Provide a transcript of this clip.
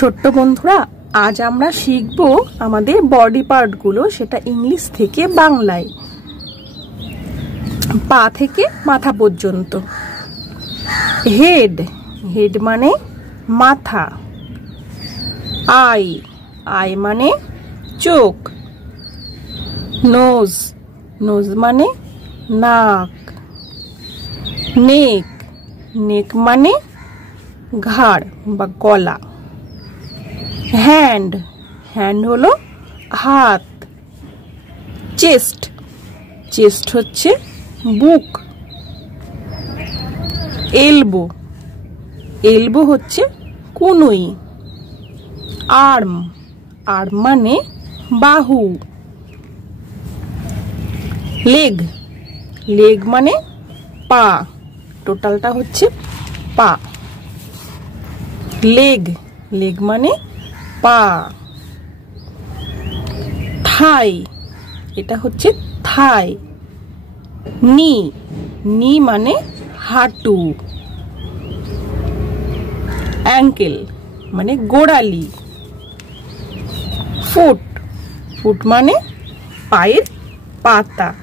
ছোট্ট বন্ধুরা, আজ আমরা শিখব আমাদের বডি পার্টগুলো, সেটা ইংলিশ থেকে বাংলায়। পা থেকে মাথা পর্যন্ত। হেড, হেড মানে মাথা। আই, আই মানে চোখ। নোজ, নোজ মানে নাক। নেক, নেক মানে ঘাড় বা গলা। হ্যান্ড, হ্যান্ড হলো হাত। চেস্ট, চেস্ট হচ্ছে বুক। এলবো, এলবো হচ্ছে কনুই। আর্ম, আর্ম মানে বাহু। লেগ, লেগ মানে পা। টোটালটা হচ্ছে পা। লেগ, লেগ মানে পা। থাই, এটা হচ্ছে থাই। নি, নি মানে হাঁটু। অ্যাঙ্কেল মানে গোড়ালি। ফুট, ফুট মানে পায়ের পাতা।